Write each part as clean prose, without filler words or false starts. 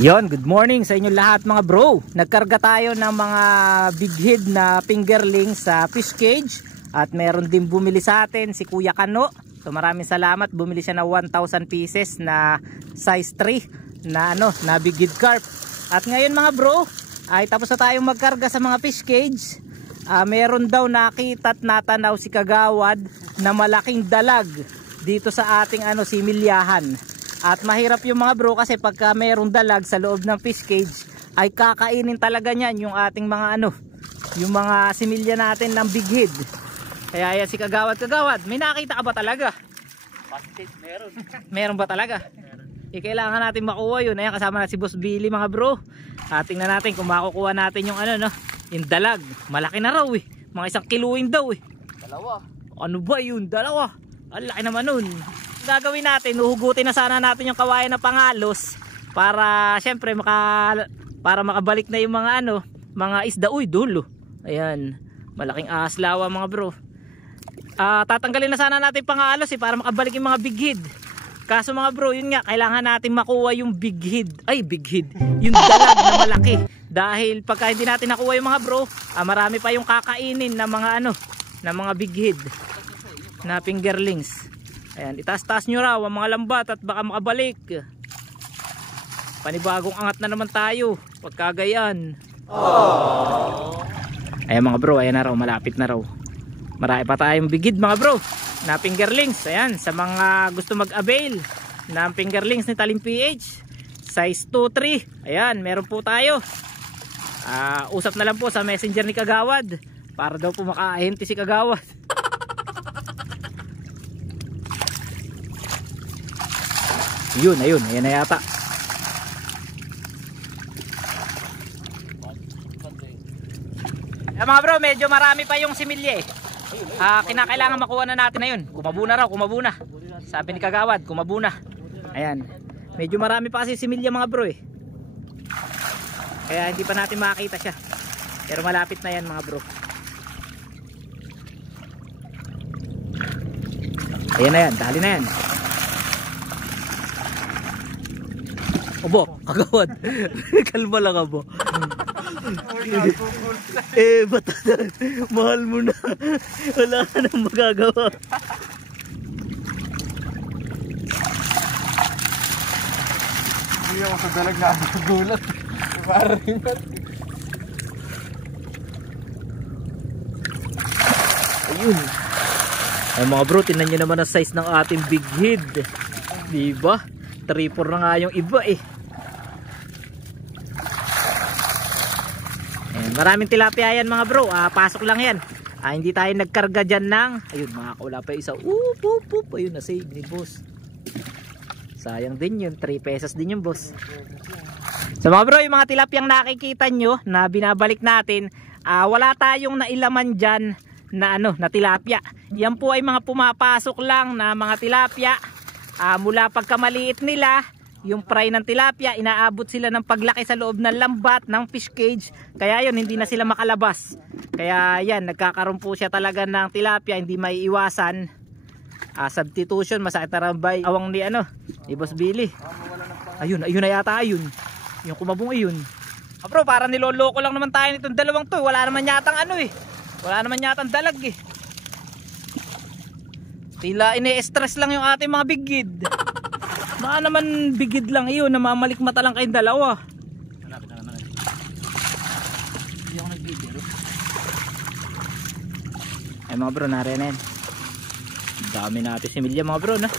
Yon, good morning sa inyo lahat mga bro. Nagkarga tayo ng mga big head na fingerling sa fish cage. At meron din bumili sa atin si Kuya Kano. So maraming salamat, bumili siya na 1,000 pieces na size 3 na na big head carp. At ngayon mga bro, ay tapos na tayong magkarga sa mga fish cage. Meron daw nakita at natanaw si Kagawad na malaking dalag dito sa ating similyahan. At mahirap yung mga bro kasi pagka mayroong dalag sa loob ng fish cage ay kakainin talaga niyan yung ating mga yung mga similya natin ng big head. Kaya yan si Kagawad, may nakita ka ba talaga? Meron. Meron ba talaga? Meron. Kailangan natin makuha yun. Ayan, kasama na si Boss Billy mga bro. Tingnan natin kung makukuha natin yung yung dalag. Malaki na raw eh. Mga 1 kiluin daw eh. Dalawa. Ano ba yun? Dalawa. Ang laki naman nun. Gagawin natin, uhugutin na sana natin yung kawayan na pangalos para syempre para makabalik na yung mga mga isda. Uy, dulo. Ayan, malaking aslawa mga bro. Tatanggalin na sana natin pangalos para makabalik yung mga big head. Kaso mga bro, yun nga, kailangan natin makuha yung big head. Ay, big head. Yung dalag na malaki. Dahil pagka hindi natin nakuha yung mga bro, marami pa yung kakainin na mga na mga big head na fingerlings. Ayan, itaas-taas nyo raw ang mga lambat at baka makabalik. Panibagong angat na naman tayo pagkagayan. Ayan mga bro, ayan na raw, malapit na raw. Marami pa tayong bigid mga bro na fingerlings. Ayan, sa mga gusto mag-avail ng fingerlings ni Talim PH size 2-3, ayan, meron po tayo. Usap na lang po sa messenger ni Kagawad para daw po makaahente si Kagawad. Yun, ayun, ayan na yata. Mga bro, medyo marami pa yung similye. Kinakailangan makuha na natin na yun. Kumabuna raw, kumabuna. Sabi ni Kagawad, kumabuna. Ayan, medyo marami pa kasi similya mga bro eh. Kaya hindi pa natin makakita siya. Pero malapit na yan mga bro. Ayan na yan, dali na yan. Obo, Kagawad. Kalma lang abo. Bata na. Mahal mo na. Wala ka nang magagawa. Hindi ako sa dalag na nagulat. Ayun. Ay mga bro, tingnan nyo naman ang size ng ating big head. Diba? 3-4 na nga yung iba eh. Ayan, maraming tilapia yan mga bro. Pasok lang yan. Hindi tayo nagkarga dyan ng ayun, mga kaula pa isa. Ayun, na-save ni boss. Sayang din yun, 3 pesos din yung boss. So mga bro, yung mga tilapiyang nakikita nyo na binabalik natin, wala tayong nailaman dyan na na tilapia. Yan po ay mga pumapasok lang na mga tilapia. Mula pagkamaliit nila, yung fry ng tilapia, inaabot sila ng paglaki sa loob ng lambat ng fish cage. Kaya yun, hindi na sila makalabas. Kaya yan, nagkakaroon po siya talaga ng tilapia, hindi may iwasan. Substitution, masakit na rambay. Awang ni Boss Billy. Ayun na yata ayun. Yung kumabong ayun. Bro, para niloloko lang naman tayo nitong dalawang to. Wala naman yatang wala naman yatang dalag eh. Tila ine-stress lang yung ating mga bigid. Baka naman bigid lang iyon, namamalik mata lang kayong dalawa. Malapit na naman. Hindi ako nag-video. Ay mga bro, nariyan na yan. Dami natin similya mga bro na.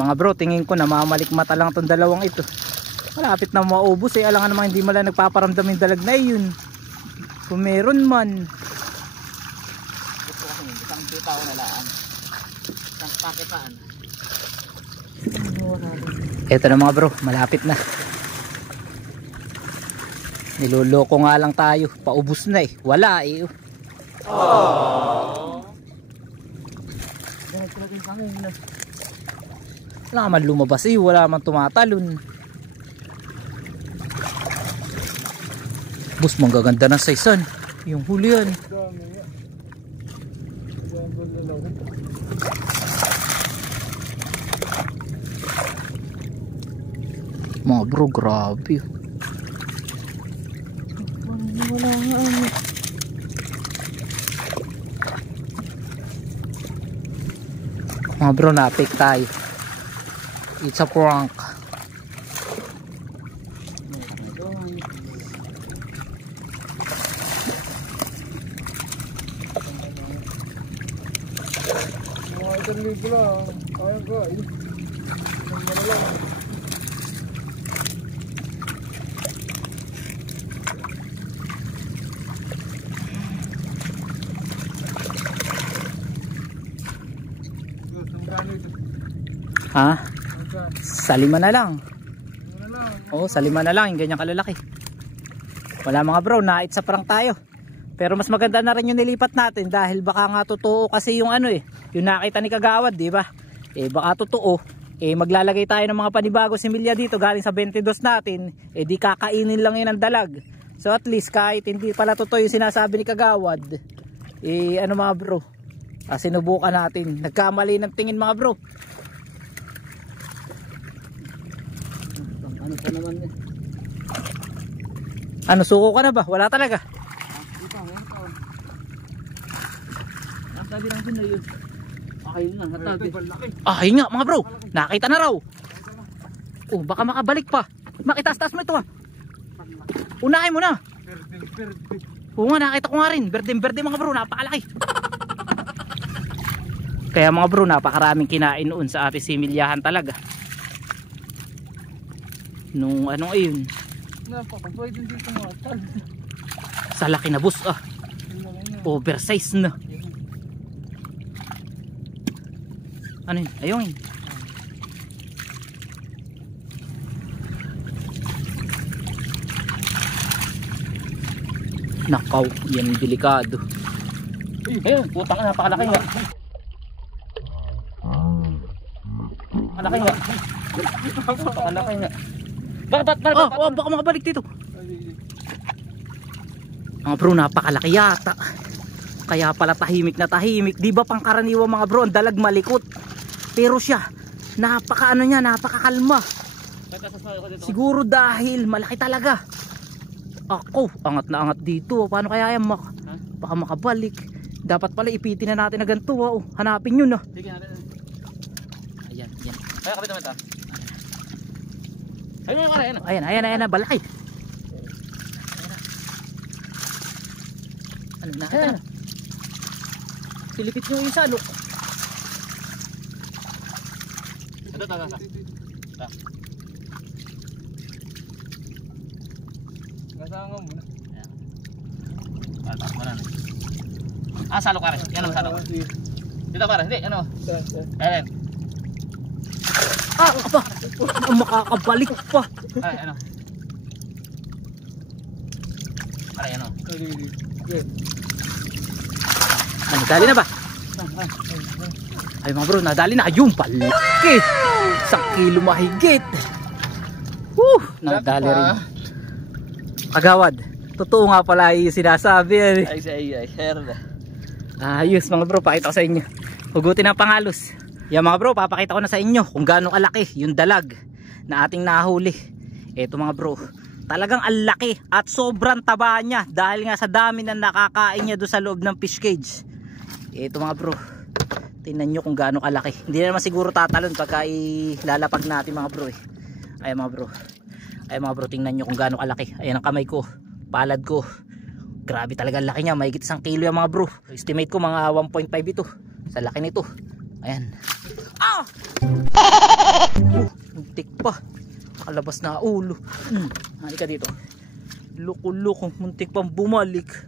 Mga bro, tingin ko namamalik mata lang tong dalawang ito. Malapit na maubos eh. Alangan naman hindi mala nagpaparamdam yung dalag na yun. Kung meron man. Gusto kasi isang kita ko nalaan. Isang pakitaan. Eto na mga bro, malapit na. Niloloko nga lang tayo. Paubos na eh. Wala eh. Wala man lumabas eh. Wala man tumatalon. Boss, manggaganda ng size. Yung huli yan. Mga bro, grabe. Wala nga ano. Mga bro, na-pick tayo. It's a prank. Mga isang libo lang. Kaya ka eh. Isang malalang. Ha? Sa 5 na lang. Ano na lang. Oo, sa 5 na lang. Yung ganyan kalalaki. Wala mga bro, na-it's a prank tayo. Pero mas maganda na rin yung nilipat natin dahil baka nga totoo kasi yung ano eh, yung nakita ni Kagawad, di ba? Eh baka totoo, eh maglalagay tayo ng mga panibago similya dito galing sa 22 natin, eh di kakainin lang yun ang dalag. So at least kahit hindi pala totoo yung sinasabi ni Kagawad, eh ano mga bro, sinubukan natin. Nagkamali ng tingin mga bro. Ano pa naman eh. Ano, suko ka na ba? Wala talaga. Sabi lang din na yun. Okay na, hatabi. Ah, yun nga mga bro, nakita na raw. Oh, baka makabalik pa. Makitaas-taas mo ito ah. Unahin mo na. Oo nga, nakita ko nga rin. Berde-berde mga bro, napakalaki. Kaya mga bro, napakaraming kinain noon sa ating similyahan talaga. Nung anong ayun. Napakapwede dito mga tal. Sa laki na bus ah. Oversize na. Ano yun? Ayun yun. Nakaw, yan delikado. Ayun, putang na, napakalaki nga. Napakalaki nga. Napakalaki nga. Baka makabalik dito. Mga bro, napakalaki yata. Kaya pala tahimik na tahimik. Di ba pangkaraniwan mga bro, ang dalag malikot. Pero siya, napakaano niya, napakakalma. Siguro dahil malaki talaga. Ako, angat na angat dito. Paano kaya yan baka makabalik. Dapat pala ipitin na natin na ganito. Oh. Hanapin yun ah. Ayan, ayan. Kaya kapit naman ito. Ayan, balaki. Ano, nakita na. Silipit nyo yung isa, look. Ito. Kasama mo na. Salo ka rin. Yan ang salo. Dito para, hindi, ano. Ayan. Aba, makakabalik pa. Ano. Aray, ano. Ano, dali na ba? Ay mga bro, nadali na. Ayun, palaki. 1 kilo mahigit. Nadali rin. Kagawad, totoo nga pala yung sinasabi. Ay, herda. Ayos mga bro, pakita ko sa inyo. Hugutin ang pangalos. Yan mga bro, papakita ko na sa inyo kung gaano kalaki yung dalag na ating nahuli. Eto mga bro, talagang ang laki at sobrang taba niya dahil nga sa dami na nakakain niya doon sa loob ng fish cage. Eto mga bro, tingnan nyo kung gaano kalaki. Hindi na naman siguro tatalon pagka ilalapag natin mga bro eh. Ay mga bro, tingnan nyo kung gaano kalaki. Ayan ang kamay ko, palad ko. Grabe talaga ang laki niya, mahigit 1 kilo yan mga bro. Estimate ko mga 1.5 ito sa laki nito. Ayan. Muntik pa. Nakalabas na ulo. Halika dito. Loko-loko, muntik pang bumalik.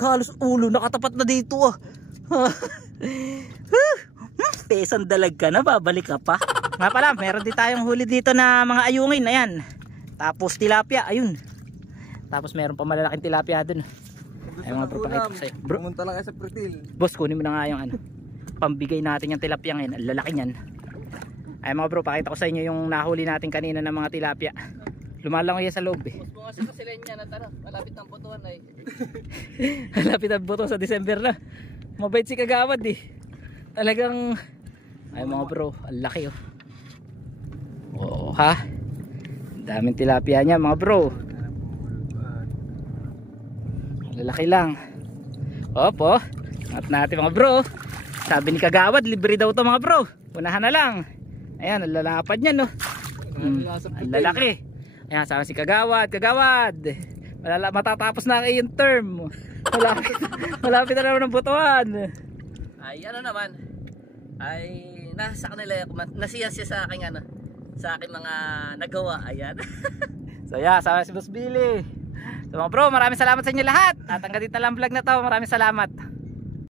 Halos ulo nakatapat na dito ah. Pesang dalag ka na, babalik ka pa. Nga pala, meron din tayong huli dito na mga ayungin. Ayan. Tapos tilapia, ayun. Tapos meron pa malalaking tilapia dun. Ay mga bro, pakita ko sa'yo. Bro, pumunta lang kayo sa Pretil. boss, kunin mo na nga yung ano, pambigay natin yung tilapia ngayon. Ang lalaki niyan. Ay mga bro, pakita ko sa inyo yung nahuli natin kanina ng mga tilapia. Lumalang yan sa loob eh. niya at ano, malapit ng butuan ay. Malapit ang buto sa December na. Mabait si Kagawad eh. Talagang ay mga bro, ang laki oh. Oo ha. Ang daming tilapia niya mga bro. Lalaki lang. Opo. At natin mga bro. Sabi ni Kagawad, libre daw to mga bro. Unahan na lang. Ayan, ang lalapad niya no. Ang lalaki. Ayan, sabi si Kagawad. Kagawad, matatapos na kayo yung term. Malapit na naman ng butuan. Ay ano naman. Ay nasa kanila nasiya siya sa aking ano. Sa aking mga nagawa. Ayan. So yeah, sabi si Boss Billy. So mga bro, maraming salamat sa inyo lahat. At hanggang dito lang vlog na to. Maraming salamat.